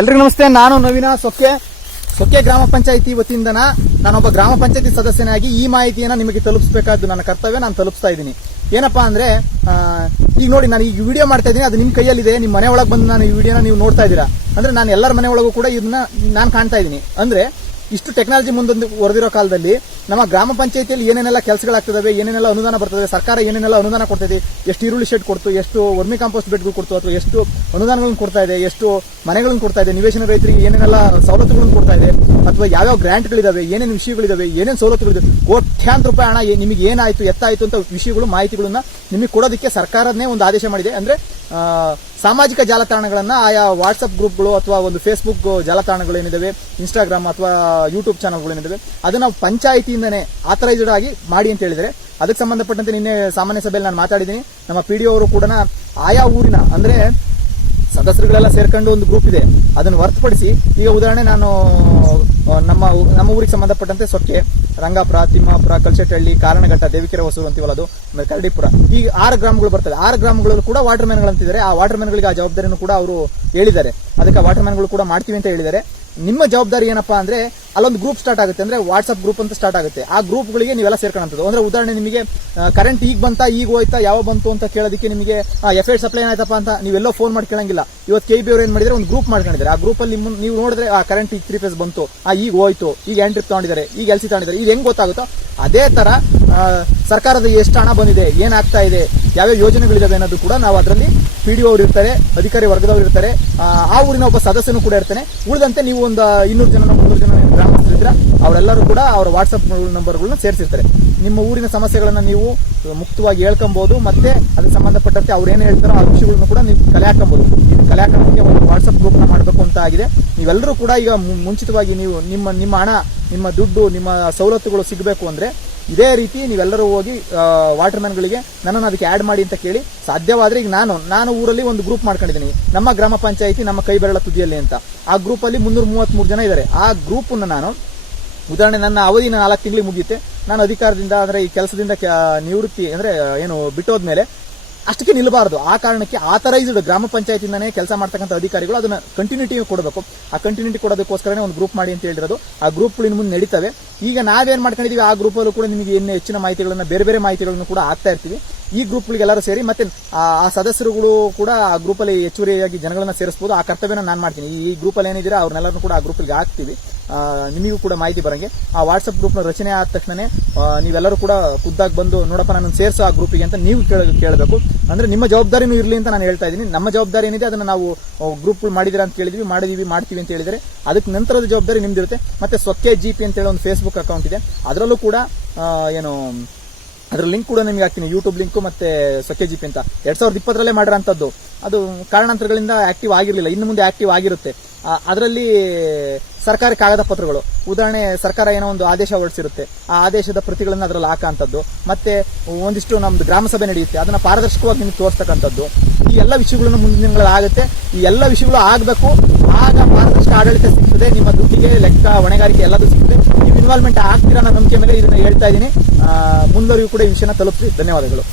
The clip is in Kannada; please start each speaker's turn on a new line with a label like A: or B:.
A: ಎಲ್ರಿಗೂ ನಮಸ್ತೆ, ನಾನು ನವೀನ ಸೊಕ್ಕೆ. ಸೊಕ್ಕೆ ಗ್ರಾಮ ಪಂಚಾಯತಿ ವತಿಯಿಂದ ನಾನೊಬ್ಬ ಗ್ರಾಮ ಪಂಚಾಯತಿ ಸದಸ್ಯನಾಗಿ ಈ ಮಾಹಿತಿಯನ್ನು ನಿಮಗೆ ತಲುಪಿಸಬೇಕಾದ್ದು ನನ್ನ ಕರ್ತವ್ಯ, ನಾನು ತಲುಪಿಸ್ತಾ ಇದ್ದೀನಿ. ಏನಪ್ಪಾ ಅಂದ್ರೆ ಈಗ ನೋಡಿ, ನಾನು ಈಗ ವಿಡಿಯೋ ಮಾಡ್ತಾ ಇದ್ದೀನಿ, ಅದು ನಿಮ್ಮ ಕೈಯಲ್ಲಿದೆ ನಿಮ್ಮ ಮನೆ ಒಳಗೆ ಬಂದು ನಾನು ಈ ವಿಡಿಯೋನ ನೀವು ನೋಡ್ತಾ ಇದ್ದೀರಾ. ಅಂದ್ರೆ ನಾನು ಎಲ್ಲರ ಮನೆ ಒಳಗೂ ಕೂಡ ಇದನ್ನ ನಾನು ಕಾಣ್ತಾ ಇದ್ದೀನಿ. ಅಂದ್ರೆ ಇಷ್ಟು ಟೆಕ್ನಾಲಜಿ ಮುಂದೊಂದು ಹೊರದಿರೋ ಕಾಲದಲ್ಲಿ ನಮ್ಮ ಗ್ರಾಮ ಪಂಚಾಯತಿಯಲ್ಲಿ ಏನೇನೆಲ್ಲ ಕೆಲಸಗಳಾಗ್ತದವೆ, ಏನೇನೆಲ್ಲ ಅನುದಾನ ಬರ್ತದೆ, ಸರ್ಕಾರ ಏನೇನೆಲ್ಲ ಅನುದಾನ ಕೊಡ್ತಿದೆ, ಎಷ್ಟು ಈರುಳ್ಳಿ ಶೆಡ್ ಕೊಡ್ತು, ಎಷ್ಟು ವರ್ಮಿ ಕಾಂಪೋಸ್ಟ್ ಬೆಡ್ಗಳು ಕೊಡ್ತು, ಅಥವಾ ಎಷ್ಟು ಅನುದಾನಗಳನ್ನು ಕೊಡ್ತಾ ಇದೆ, ಎಷ್ಟು ಮನೆಗಳನ್ನು ಕೊಡ್ತಾ ಇದೆ, ನಿವೇಶನ ರೈತರಿಗೆ ಏನೇನೆಲ್ಲ ಸವಲತ್ತುಗಳನ್ನು ಕೊಡ್ತಾ ಇದೆ, ಅಥವಾ ಯಾವ್ಯಾವ ಗ್ರಾಂಟ್ಗಳಿದಾವೆ ಏನೇನು ವಿಷಯಗಳಿದಾವೆ, ಏನೇನು ಸವಲತ್ತುಗಳಿದೆ, ಕೋಟ್ಯಾಂತರ ರೂಪಾಯಿ ಹಣ ನಿಮಗೆ ಏನಾಯ್ತು ಎತ್ತಾಯ್ತು ಅಂತ ವಿಷಯಗಳು, ಮಾಹಿತಿಗಳನ್ನ ನಿಮಗೆ ಕೊಡೋದಕ್ಕೆ ಸರ್ಕಾರನೇ ಒಂದು ಆದೇಶ ಮಾಡಿದೆ. ಅಂದ್ರೆ ಸಾಮಾಜಿಕ ಜಾಲತಾಣಗಳನ್ನು ಆಯಾ ವಾಟ್ಸಪ್ ಗ್ರೂಪ್ಗಳು ಅಥವಾ ಒಂದು ಫೇಸ್ಬುಕ್ ಜಾಲತಾಣಗಳು ಏನಿದಾವೆ ಇನ್ಸ್ಟಾಗ್ರಾಮ್ ಅಥವಾ ಯೂಟ್ಯೂಬ್ ಚಾನಲ್ಗಳು ಏನಿದಾವೆ ಅದನ್ನ ಪಂಚಾಯಿತಿಯಿಂದನೇ ಆಥರೈಸ್ಡ್ ಆಗಿ ಮಾಡಿ ಅಂತ ಹೇಳಿದರೆ ಅದಕ್ಕೆ ಸಂಬಂಧಪಟ್ಟಂತೆ ನಿನ್ನೆ ಸಾಮಾನ್ಯ ಸಭೆಯಲ್ಲಿ ನಾನು ಮಾತಾಡಿದ್ದೀನಿ. ನಮ್ಮ ಪಿ ಡಿ ಅವರು ಕೂಡ ಆಯಾ ಊರಿನ, ಅಂದ್ರೆ ಸದಸ್ಯರುಗಳೆಲ್ಲ ಸೇರ್ಕೊಂಡು ಒಂದು ಗ್ರೂಪ್ ಇದೆ. ಅದನ್ನು ಹೊರತುಪಡಿಸಿ ಈಗ ಉದಾಹರಣೆ ನಾನು ನಮ್ಮ ನಮ್ಮ ಊರಿಗೆ ಸಂಬಂಧಪಟ್ಟಂತೆ ಸೊಕ್ಕೆ, ರಂಗಾಪುರ, ತಿಮ್ಮಾಪುರ ಕಲ್ಶೆಟ್ಟಹಳ್ಳಿ ಕಾರಣಘಟ್ಟ, ದೇವಿಕೆರೆ, ಹೊಸೂರು ಅಂತೀವಲ್ಲ ಅದು, ಆಮೇಲೆ ಕರಡಿಪುರ. ಈ ಆರು ಗ್ರಾಮಗಳು ಬರ್ತವೆ ಆರು ಗ್ರಾಮಗಳಲ್ಲೂ ಕೂಡ ವಾಟರ್ ಮ್ಯಾನ್ಗಳಂತಿದ್ದಾರೆ ಆ ವಾಟರ್ ಮ್ಯಾನ್ಗಳಿಗೆ ಆ ಜವಾಬ್ದಾರಿಯನ್ನು ಕೂಡ ಅವರು ಹೇಳಿದ್ದಾರೆ. ಅದಕ್ಕೆ ವಾಟರ್ ಮ್ಯಾನ್ಗಳು ಕೂಡ ಮಾಡ್ತೀವಿ ಅಂತ ಹೇಳಿದ್ದಾರೆ. ನಿಮ್ಮ ಜವಾಬ್ದಾರಿ ಏನಪ್ಪಾ ಅಂದ್ರೆ ಅಲ್ಲೊಂದು ಗ್ರೂಪ್ ಸ್ಟಾರ್ಟ್ ಆಗುತ್ತೆ ಅಂದ್ರೆ ವಾಟ್ಸ್ಆಪ್ ಗ್ರೂಪ್ ಅಂತ ಸ್ಟಾರ್ಟ್ ಆಗುತ್ತೆ. ಆ ಗ್ರೂಪ್ಗಳಿಗೆ ನೀವೆಲ್ಲ ಸೇರ್ಕೊಳ್ಳೋಂಥದ್ದು ಅಂದ್ರೆ ಉದಾಹರಣೆ ನಿಮಗೆ ಕರೆಂಟ್ ಈಗ ಬಂತ, ಈಗ ಹೋಯ್ತಾ ಯಾವ ಬಂತು ಅಂತ ಕೇಳೋದಕ್ಕೆ ನಿಮಗೆ ಎಫ್ ಐಡ್ ಸಪ್ಲೈ ಏನಾಯ್ತಪ್ಪ ಅಂತ ನೀವೆಲ್ಲೋ ಫೋನ್ ಮಾಡಿ ಕೇಳಂಗಿಲ್ಲ. ಇವತ್ತು ಕೆ ಬಿ ಅವ್ರು ಏನು ಮಾಡಿದ್ರೆ? ಒಂದು ಗ್ರೂಪ್ ಮಾಡ್ಕೊಂಡಿದ್ದಾರೆ. ಆ ಗ್ರೂಪ್ ಅಲ್ಲಿ ನಿಮ್ಮ ನೀವು ನೋಡಿದ್ರೆ, ಆ ಕರೆಂಟ್ ಈಗ ತ್ರೀ ಫೇಸ್ ಬಂತು. ಆ, ಈಗ ಹೋಯ್ತು. ಈಗ ಎಂಟ್ರಿಪ್ ಟ್ರಿಪ್ ತಗೊಂಡಿದ್ದಾರೆ. ಈಗ ಎಲ್ಸಿ ತಗೊಂಡಿದ್ದಾರೆ. ಇದು ಹೆಂಗ್ ಗೊತ್ತಾಗುತ್ತೋ? ಅದೇ ತರ ಸರ್ಕಾರದ ಎಷ್ಟು ಹಣ ಬಂದಿದೆ ಏನಾಗ್ತಾ ಇದೆ ಯಾವ್ಯಾವ ಯೋಜನೆಗಳಿದಾವೆ ಅನ್ನೋದು ಕೂಡ ನಾವು ಅದರಲ್ಲಿ ಪಿ ಡಿ ಅವರು ಇರ್ತಾರೆ ಅಧಿಕಾರಿ ವರ್ಗದವರು ಇರ್ತಾರೆ ಆ, ಊರಿನ ಒಬ್ಬ ಸದಸ್ಯನು ಕೂಡ ಇರ್ತಾನೆ. ಉಳಿದಂತೆ ನೀವು ಒಂದು ಇನ್ನೂರು ಜನ ಮುನ್ನೂರು ಜನ ಗ್ರಾಮಸ್ಥರಿದ್ರೆ ಅವರೆಲ್ಲರೂ ಕೂಡ ಅವರ ವಾಟ್ಸಪ್ ನಂಬರ್ಗಳನ್ನ ಸೇರಿಸಿರ್ತಾರೆ. ನಿಮ್ಮ ಊರಿನ ಸಮಸ್ಯೆಗಳನ್ನು ನೀವು ಮುಕ್ತವಾಗಿ ಹೇಳ್ಕೊಬಹುದು ಮತ್ತೆ ಅದಕ್ಕೆ ಸಂಬಂಧಪಟ್ಟಂತೆ ಅವ್ರು ಏನು ಹೇಳ್ತಾರೋ ಆ ವಿಷಯಗಳನ್ನು ಕೂಡ ನೀವು ಕಲೆ ಹಾಕೊಬಹುದು ಇದು ಕಲೆ ಹಾಕೋದಕ್ಕೆ ಒಂದು ವಾಟ್ಸಪ್ ಗ್ರೂಪ್ನ ಮಾಡಬೇಕು ಅಂತ ಆಗಿದೆ. ನೀವೆಲ್ಲರೂ ಕೂಡ ಈಗ ಮುಂಚಿತವಾಗಿ ನೀವು ನಿಮ್ಮ ನಿಮ್ಮ ಹಣ ನಿಮ್ಮ ದುಡ್ಡು ನಿಮ್ಮ ಸವಲತ್ತುಗಳು ಸಿಗಬೇಕು ಅಂದ್ರೆ ಇದೇ ರೀತಿ ನೀವೆಲ್ಲರೂ ಹೋಗಿ ವಾಟರ್ ಮ್ಯಾನ್ಗಳಿಗೆ ನನ್ನನ್ನು ಅದಕ್ಕೆ ಆ್ಯಡ್ ಮಾಡಿ ಅಂತ ಕೇಳಿ ಸಾಧ್ಯವಾದ್ರೆ ಈಗ ನಾನು ನಾನು ಊರಲ್ಲಿ ಒಂದು ಗ್ರೂಪ್ ಮಾಡ್ಕೊಂಡಿದ್ದೀನಿ. ನಮ್ಮ ಗ್ರಾಮ ಪಂಚಾಯಿತಿ ನಮ್ಮ ಕೈ ಬೆರಳ ತುದಿಯಲ್ಲಿ ಅಂತ. ಆ ಗ್ರೂಪಲ್ಲಿ ಮುನ್ನೂರ ಮೂವತ್ತ್ಮೂರು ಜನ ಇದ್ದಾರೆ ಆ ಗ್ರೂಪನ್ನು ನಾನು, ಉದಾಹರಣೆ ನನ್ನ ಅವಧಿ ನಾಲ್ಕು ತಿಂಗಳಿಗೆ ಮುಗಿಯುತ್ತೆ. ನಾನು ಅಧಿಕಾರದಿಂದ, ಅಂದ್ರೆ ಈ ಕೆಲಸದಿಂದ ನಿವೃತ್ತಿ, ಅಂದ್ರೆ ಏನು, ಬಿಟ್ಟೋದ್ಮೇಲೆ ಅಷ್ಟಕ್ಕೆ ನಿಲ್ಲಬಾರದು. ಆ ಕಾರಣಕ್ಕೆ ಆಥರೈಸ್ಡ್ ಗ್ರಾಮ ಪಂಚಾಯತಿಂದನೇ ಕೆಲಸ ಮಾಡ್ತಕ್ಕಂಥ ಅಧಿಕಾರಿಗಳು ಅದನ್ನ ಕಂಟಿನ್ಯೂಟಿ ಕೊಡಬೇಕು. ಆ ಕಂಟಿನ್ಯೂಟಿ ಕೊಡೋದಕ್ಕೋಸ್ಕರನೇ ಒಂದು ಗ್ರೂಪ್ ಮಾಡಿ ಅಂತ ಹೇಳಿರೋದು. ಆ ಗ್ರೂಪ್ಗಳು ಇನ್ನು ಮುಂದೆ ನಡೀತವೆ. ಈಗ ನಾವೇನ್ ಮಾಡ್ಕೊಂಡಿದೀವಿ, ಆ ಗ್ರೂಪಲ್ಲೂ ಕೂಡ ನಿಮಗೆ ಇನ್ನೂ ಹೆಚ್ಚಿನ ಮಾಹಿತಿಗಳನ್ನ, ಬೇರೆ ಬೇರೆ ಮಾಹಿತಿಗಳನ್ನು ಕೂಡ ಆಗ್ತಾ ಇರ್ತೀವಿ. ಈ ಗ್ರೂಪ್ಗಳಿಗೆ ಎಲ್ಲರೂ ಸೇರಿ ಮತ್ತೆ, ಆ ಸದಸ್ಯರುಗಳು ಕೂಡ ಆ ಗ್ರೂಪಲ್ಲಿ ಹೆಚ್ಚುವರಿಯಾಗಿ ಜನಗಳನ್ನ ಸೇರಿಸಬಹುದು ಆ ಕರ್ತವ್ಯನ ನಾನು ಮಾಡ್ತೀನಿ. ಈ ಗ್ರೂಪಲ್ಲಿ ಏನಿದ್ದೀರಾ ಅವ್ರನ್ನೆಲ್ಲರೂ ಕೂಡ ಆ ಗ್ರೂಪ್ಗೆ ಹಾಕ್ತೀವಿ. ನಿಮಗೂ ಕೂಡ ಮಾಹಿತಿ ಬರಂಗೆ. ಆ ವಾಟ್ಸಪ್ ಗ್ರೂಪ್ನ ರಚನೆ ಆದ ತಕ್ಷಣ ನೀವೆಲ್ಲರೂ ಕೂಡ ಖುದ್ದಾಗಿ ಬಂದು, ನೋಡಪ್ಪ ನಾನು ಸೇರಿಸೋ ಆ ಗ್ರೂಪಿಗೆ ಅಂತ ನೀವು ಕೇಳ, ಕೇಳಬೇಕು. ಅಂದರೆ ನಿಮ್ಮ ಜವಾಬ್ದಾರಿನೂ ಇರಲಿ ಅಂತ ನಾನು ಹೇಳ್ತಾ ಇದ್ದೀನಿ. ನಮ್ಮ ಜವಾಬ್ದಾರಿ ಏನಿದೆ, ಅದನ್ನು ನಾವು ಗ್ರೂಪ್ ಮಾಡಿದಿರ ಅಂತ ಕೇಳಿದ್ವಿ, ಮಾಡಿದೀವಿ, ಮಾಡ್ತೀವಿ ಅಂತ ಹೇಳಿದರೆ, ಅದಕ್ಕೆ ನಂತರದ ಜವಾಬ್ದಾರಿ ನಿಮ್ದಿರುತ್ತೆ. ಮತ್ತೆ ಸೊಕ್ಕೆ ಜಿ ಪಿ ಅಂತೇಳಿ ಒಂದು ಫೇಸ್ಬುಕ್ ಅಕೌಂಟ್ ಇದೆ. ಅದರಲ್ಲೂ ಕೂಡ ಏನು, ಅದ್ರ ಲಿಂಕ್ ಕೂಡ ನಿಮಗೆ ಹಾಕ್ತೀನಿ. ಯೂಟ್ಯೂಬ್ ಲಿಂಕ್ ಮತ್ತೆ ಸೊಕ್ಕೆ ಜಿ ಪಿ ಅಂತ. ಎರಡ್ ಸಾವಿರದ ಇಪ್ಪತ್ತರಲ್ಲೇ ಮಾಡಿರೋಂಥದ್ದು ಅದು ಕಾರಣಾಂತರಗಳಿಂದ ಆಕ್ಟಿವ್ ಆಗಿರಲಿಲ್ಲ, ಇನ್ನು ಮುಂದೆ ಆಕ್ಟಿವ್ ಆಗಿರುತ್ತೆ. ಅದರಲ್ಲಿ ಸರ್ಕಾರಿ ಕಾಗದ ಪತ್ರಗಳು, ಉದಾಹರಣೆ ಸರ್ಕಾರ ಏನೋ ಒಂದು ಆದೇಶ ಹೊರಡಿಸಿರುತ್ತೆ, ಆ ಆದೇಶದ ಪ್ರತಿಗಳನ್ನ ಅದರಲ್ಲಿ ಹಾಕಂತದ್ದು ಮತ್ತೆ ಒಂದಿಷ್ಟು ನಮ್ದು ಗ್ರಾಮ ಸಭೆ ನಡೆಯುತ್ತೆ, ಅದನ್ನ ಪಾರದರ್ಶಕವಾಗಿ ನಿಮಗೆ ತೋರಿಸ್ತಕ್ಕಂಥದ್ದು, ಈ ಎಲ್ಲ ವಿಷಯಗಳನ್ನು ಮುಂದಿನ ದಿನಗಳಲ್ಲಿ ಆಗುತ್ತೆ. ಈ ಎಲ್ಲ ವಿಷಯಗಳು ಆಗಬೇಕು, ಆಗ ಪಾರದರ್ಶಕ ಆಡಳಿತ ಸಿಗ್ತದೆ, ನಿಮ್ಮ ದುಡ್ಡಿಗೆ ಲೆಕ್ಕ, ಹೊಣೆಗಾರಿಕೆ ಎಲ್ಲದೂ ಸಿಗ್ತದೆ. ನೀವು ಇನ್ವಾಲ್ವ್ಮೆಂಟ್ ಆಗ್ತೀರಾ ಅನ್ನೋ ನಂಬಿಕೆ ಮೇಲೆ ಇದನ್ನ ಹೇಳ್ತಾ ಇದ್ದೀನಿ. ಮುಂದುವರಿಯೂ ಕೂಡ ಈ ವಿಷಯನ ತಲುಪಿಸಿ. ಧನ್ಯವಾದಗಳು.